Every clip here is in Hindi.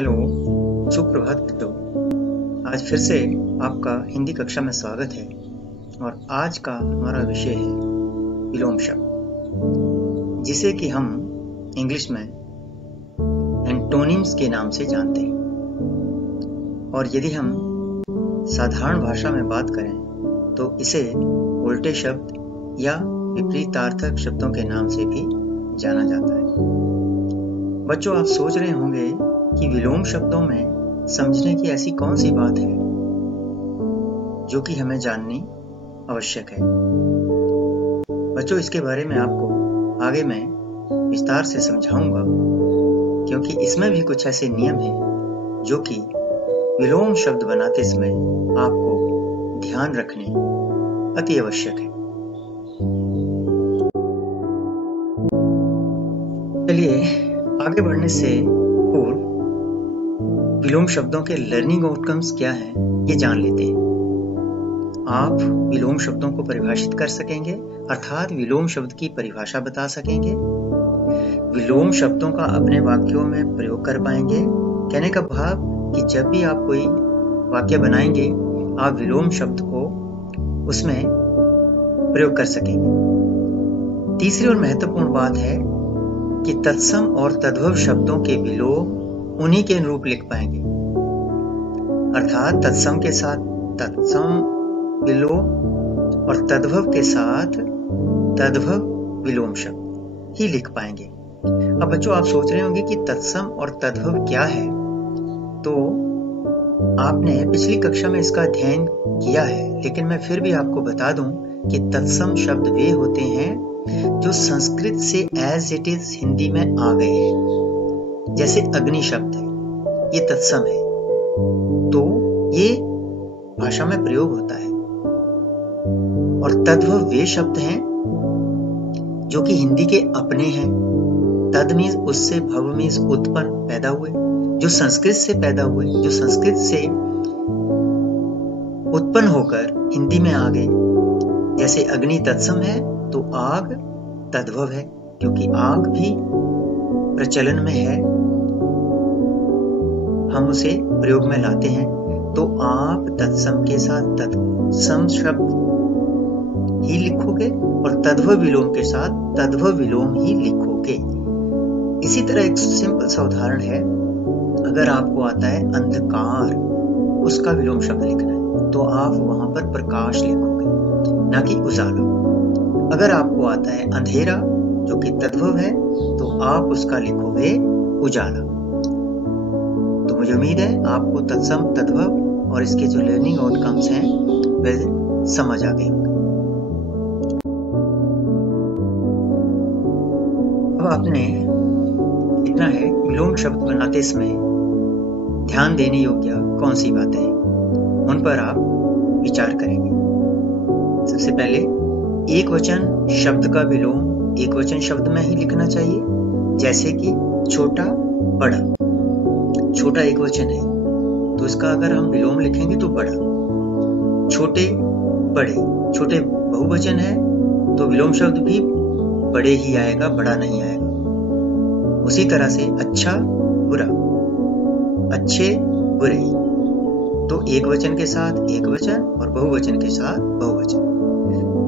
हेलो, सुप्रभात मित्रों। आज फिर से आपका हिंदी कक्षा में स्वागत है और आज का हमारा विषय है विलोम शब्द, जिसे कि हम इंग्लिश में एंटोनिम्स के नाम से जानते हैं। और यदि हम साधारण भाषा में बात करें तो इसे उल्टे शब्द या विपरीतार्थक शब्दों के नाम से भी जाना जाता है। बच्चों, आप सोच रहे होंगे कि विलोम शब्दों में समझने की ऐसी कौन सी बात है जो कि हमें जाननी आवश्यक है। बच्चों, इसके बारे में आपको आगे मैं विस्तार से समझाऊंगा, क्योंकि इसमें भी कुछ ऐसे नियम हैं जो कि विलोम शब्द बनाते समय आपको ध्यान रखने अति आवश्यक है। चलिए आगे बढ़ने से पूर्व विलोम शब्दों के लर्निंग आउटकम्स क्या हैं ये जान लेते हैं। आप विलोम शब्दों को परिभाषित कर सकेंगे, अर्थात विलोम शब्द की परिभाषा बता सकेंगे। विलोम शब्दों का अपने वाक्यों में प्रयोग कर पाएंगे। कहने का भाव कि जब भी आप कोई वाक्य बनाएंगे आप विलोम शब्द को उसमें प्रयोग कर सकेंगे। तीसरी और महत्वपूर्ण बात है कि तत्सम और तद्भव शब्दों के विलोम उन्हीं के अनुरूप लिख पाएंगे, अर्थात तत्सम के साथ तत्सम विलोम और तद्भव के साथ तद्भव विलोम शब्द ही लिख पाएंगे। अब बच्चों, आप सोच रहे होंगे कि तत्सम और तद्भव क्या है, तो आपने पिछली कक्षा में इसका अध्ययन किया है, लेकिन मैं फिर भी आपको बता दूं कि तत्सम शब्द वे होते हैं जो संस्कृत से एज इट इज हिंदी में आ गए हैं। जैसे अग्नि शब्द है, ये तत्सम है, तो ये भाषा में प्रयोग होता है। और तद्भव वे शब्द हैं जो कि हिंदी के अपने हैं। तद मीन्स उससे, भव मीन्स उत्पन्न, पैदा हुए, जो संस्कृत से पैदा हुए, जो संस्कृत से उत्पन्न होकर हिंदी में आ गए। जैसे अग्नि तत्सम है तो आग तद्भव है, क्योंकि आग भी प्रचलन में है, हम उसे प्रयोग में लाते हैं। तो आप तत्सम के साथ तत्सम शब्द ही लिखोगे और तद्भव विलोम के साथ तद्भव विलोम ही लिखोगे। इसी तरह एक सिंपल सा उदाहरण है, अगर आपको आता है अंधकार, उसका विलोम शब्द लिखना है तो आप वहां पर प्रकाश लिखोगे, ना कि उजाला। अगर आपको आता है अंधेरा, जो कि तद्भव है, तो आप उसका लिखोगे उजाला। तो मुझे उम्मीद है आपको तत्सम, तद्भव और इसके जो लर्निंग आउटकम्स हैं वे समझ आ गए होंगे। अब आपने इतना है, विलोम शब्द बनाते समय ध्यान देने योग्य कौन सी बातें हैं, उन पर आप विचार करेंगे। सबसे पहले, एक वचन शब्द का विलोम एक वचन शब्द में ही लिखना चाहिए। जैसे कि छोटा बड़ा, छोटा एक वचन है तो इसका अगर हम विलोम लिखेंगे तो बड़ा। छोटे बड़े, छोटे बहुवचन है तो विलोम शब्द भी बड़े ही आएगा, बड़ा नहीं आएगा। उसी तरह से अच्छा बुरा, अच्छे बुरे, तो एक वचन के साथ एक वचन और बहुवचन के साथ बहुवचन।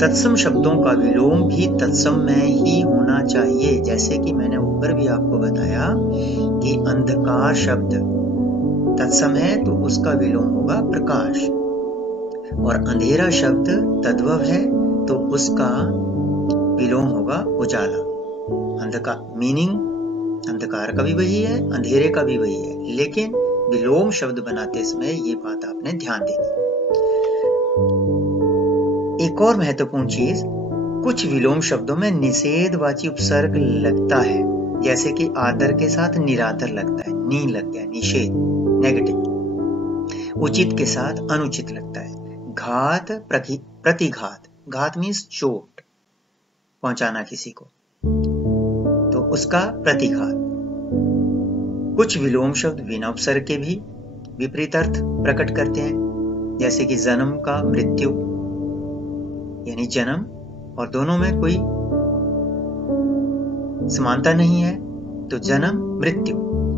तत्सम शब्दों का विलोम भी तत्सम में ही होना चाहिए। जैसे कि मैंने ऊपर भी आपको बताया कि अंधकार शब्द तत्सम है तो उसका विलोम होगा प्रकाश, और अंधेरा शब्द तद्भव है तो उसका विलोम होगा उजाला। अंधकार मीनिंग अंधकार का भी वही है, अंधेरे का भी वही है, लेकिन विलोम शब्द बनाते समय ये बात आपने ध्यान देनी। एक और महत्वपूर्ण चीज, कुछ विलोम शब्दों में निषेधवाची उपसर्ग लगता है। जैसे कि आदर के साथ निरादर लगता है, नी लग गया, निषेध, नेगेटिव। उचित के साथ अनुचित लगता है। घात प्रतिघात, घात मीन्स चोट पहुंचाना किसी को, तो उसका प्रतिघात। कुछ विलोम शब्द बिना उपसर्ग के भी विपरीत अर्थ प्रकट करते हैं। जैसे कि जन्म का मृत्यु, यानी जन्म और दोनों में कोई समानता नहीं है, तो जन्म मृत्यु।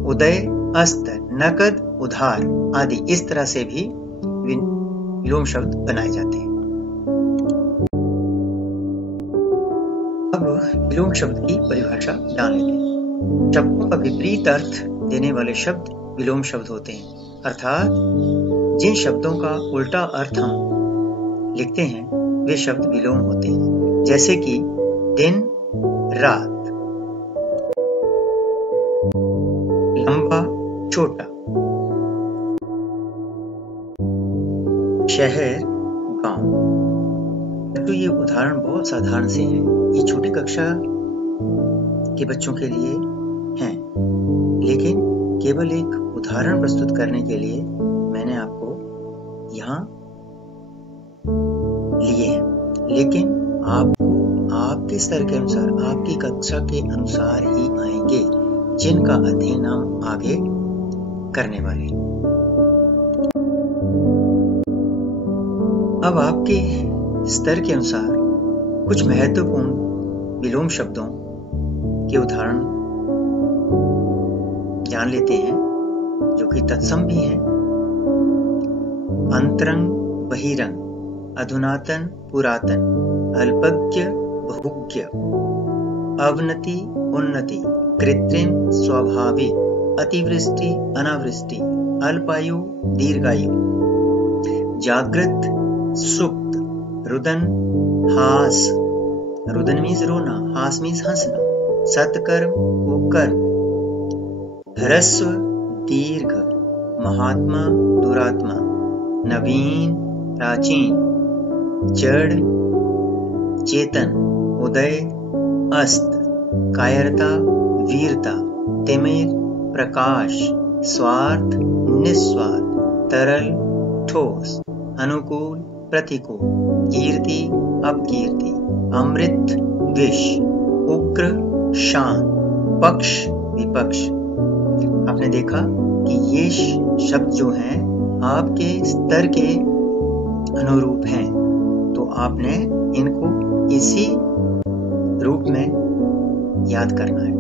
उदय अस्त, नकद, उधार आदि इस तरह से भी विलोम शब्द बनाए जाते हैं। अब विलोम शब्द की परिभाषा जान लेते हैं। शब्दों का विपरीत अर्थ देने वाले शब्द विलोम शब्द होते हैं, अर्थात जिन शब्दों का उल्टा अर्थ हम लिखते हैं वे शब्द विलोम होते हैं। जैसे कि दिन, रात, लंबा, छोटा, शहर, गांव। तो ये उदाहरण बहुत साधारण से हैं। ये छोटी कक्षा के बच्चों के लिए हैं, लेकिन केवल एक उदाहरण प्रस्तुत करने के लिए मैंने आपको यहाँ लिए हैं, लेकिन आपको आपके स्तर के अनुसार, आपकी कक्षा के अनुसार ही आएंगे, जिनका अध्ययन हम आगे करने वाले हैं। अब आपके स्तर के अनुसार कुछ महत्वपूर्ण विलोम शब्दों के उदाहरण जान लेते हैं, जो कि तत्सम भी हैं। अंतरंग, बहिरंग, अधुनातन, पुरातन, अल्पज्ञ, बहुज्ञ, अवनति, उन्नति, कृत्रिम, स्वाभाविक, अतिवृष्टि, अनावृष्टि, अल्पायु, दीर्घायु, जागृत, सुप्त, रुदन, हास, रुदन मीन्स रोना, हास मीन्स हंसना, सत्कर्म, कुकर्म, ह्रस्व, दीर्घ, महात्मा, दुरात्मा, नवीन, प्राचीन, जड़, चेतन, उदय, अस्त, कायरता, वीरता, तिमिर, प्रकाश, स्वार्थ, निस्वार्थ, तरल, ठोस, अनुकूल, प्रतिकूल, कीर्ति, अपकीर्ति, अमृत, विष, उग्र, शांत, पक्ष, विपक्ष। आपने देखा कि ये शब्द जो हैं आपके स्तर के अनुरूप हैं, तो आपने इनको इसी रूप में याद करना है।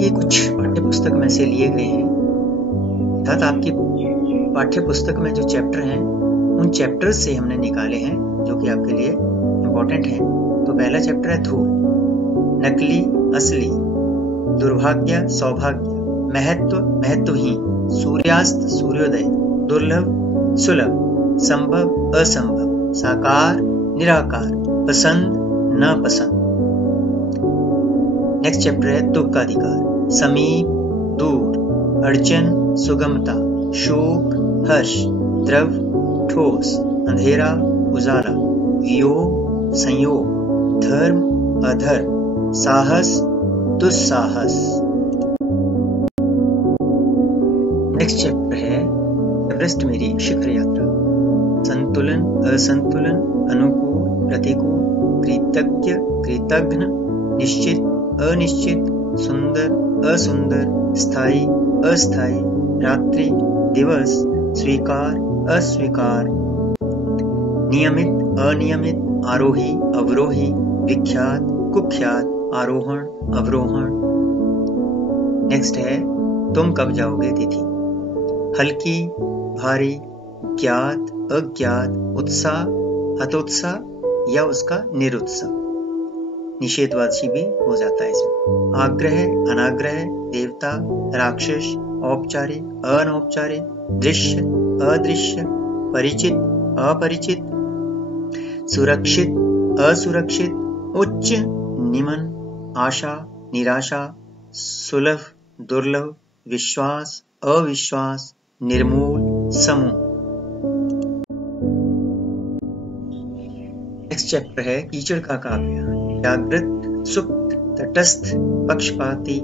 ये कुछ पाठ्य पुस्तक में से लिए गए हैं, अर्थात आपकी पाठ्य पुस्तक में जो चैप्टर हैं उन चैप्टर्स से हमने निकाले हैं, जो कि आपके लिए इम्पोर्टेंट हैं। तो पहला चैप्टर है धूल, नकली, असली, दुर्भाग्य, सौभाग्य, महत्व, महत्वहीन, सूर्यास्त, सूर्योदय, दुर्लभ, सुलभ, संभव, असंभव, साकार, निराकार, पसंद, नापसंद। नेक्स्ट चैप्टर है दुख का अधिकार, समीप, दूर, अड़चन, सुगमता, शोक, हर्ष, द्रव, ठोस, अंधेरा, उजाला, वियोग, संयोग, धर्म, अधर्म, साहस, दुस्साहस। नेक्स्ट चैप्टर है एवरेस्ट मेरी शिखर यात्रा, संतुलन, असंतुलन, अनुकूल, प्रतिकूल, कृतज्ञ, कृतघ्न, निश्चित, अनिश्चित, सुंदर, असुंदर, स्थायी, अस्थायी, रात्रि, दिवस, स्वीकार, अस्वीकार, नियमित, अनियमित, आरोही, अवरोही, विख्यात, कुख्यात, आरोहण, अवरोहण। नेक्स्ट है तुम कब जाओगे तिथि, हल्की, भारी, ज्ञात, अज्ञात, उत्साह, हतोत्साह या उसका निरुत्साह, निषेधवाची भी हो जाता है इसमें, आग्रह, अनाग्रह, देवता, राक्षस, औपचारिक, अनौपचारिक, दृश्य, अदृश्य, परिचित, अपरिचित, सुरक्षित, असुरक्षित, उच्च, निम्न, आशा, निराशा, सुलभ, दुर्लभ, विश्वास, अविश्वास, निर्मूल, समूह। नेक्स्ट चैप्टर है कीचड़ का काव्य, जागृत, सुप्त, तटस्थ, पक्षपाती,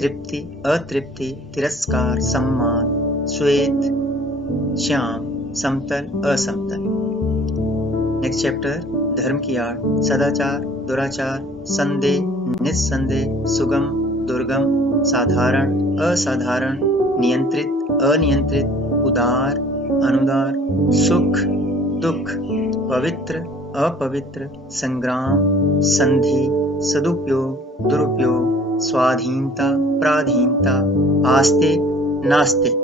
तृप्ति, अतृप्ति, तिरस्कार, सम्मान, श्वेत, श्याम, समतल, असमतल। नेक्स्ट चैप्टर धर्म की आड़, सदाचार, दुराचार, संदेह, निस्संदेह, सुगम, दुर्गम, साधारण, असाधारण, नियंत्रित, अनियंत्रित, उदार, अनुदार, सुख, दुख, पवित्र, अपवित्र, संग्राम, संधि, सदुपयोग, दुरुपयोग, स्वाधीनता, पराधीनता, आस्तिक, नास्तिक।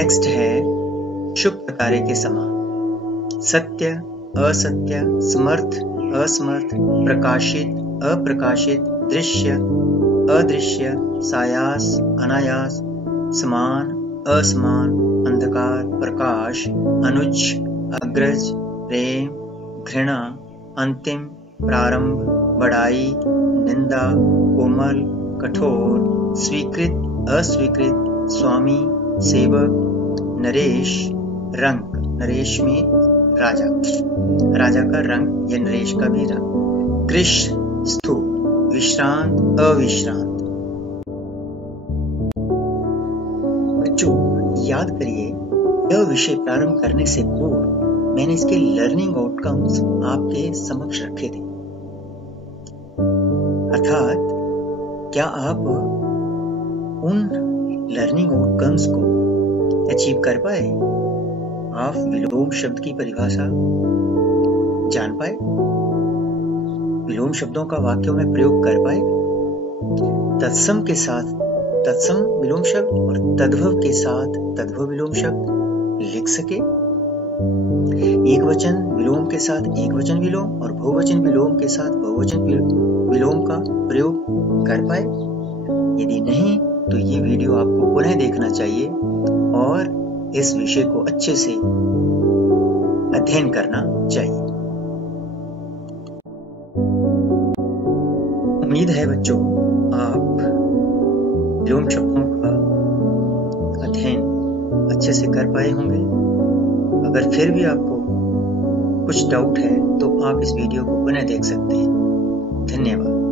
नेक्स्ट है शुभ कार्य के समान, सत्य, असत्य, समर्थ, असमर्थ, प्रकाशित, अप्रकाशित, दृश्य, अदृश्य, सायास, अनायास, समान, असमान, अंधकार, प्रकाश, अनुज, अग्रज, प्रेम, घृणा, अंतिम, प्रारंभ, बड़ाई, निंदा, कोमल, कठोर, स्वीकृत, अस्वीकृत, स्वामी, सेवक, नरेश, रंग, नरेश में राजा, राजा का रंग या नरेश का भी रंग, कृश, स्थूल, विश्रांत, अविश्रांत। बच्चों याद करिए, यह विषय प्रारंभ करने से पूर्व मैंने इसके लर्निंग आउटकम्स आपके समक्ष रखे थे। अर्थात क्या आप उन लर्निंग आउटकम्स को अचीव कर पाए? आप विलोम शब्द की परिभाषा जान पाए? विलोम शब्दों का वाक्यों में प्रयोग कर पाए? तत्सम के साथ तत्सम विलोम शब्द और तद्भव के साथ तद्भव विलोम शब्द लिख सके? एक वचन विलोम के साथ एक वचन विलोम और बहुवचन विलोम के साथ बहुवचन विलोम का प्रयोग कर पाए? यदि नहीं तो ये वीडियो आपको पुनः देखना चाहिए और इस विषय को अच्छे से अध्ययन करना चाहिए। उम्मीद है बच्चों आप विलोम शब्दों का अध्ययन अच्छे से कर पाए होंगे। अगर फिर भी आपको कुछ डाउट है तो आप इस वीडियो को पुनः देख सकते हैं। धन्यवाद।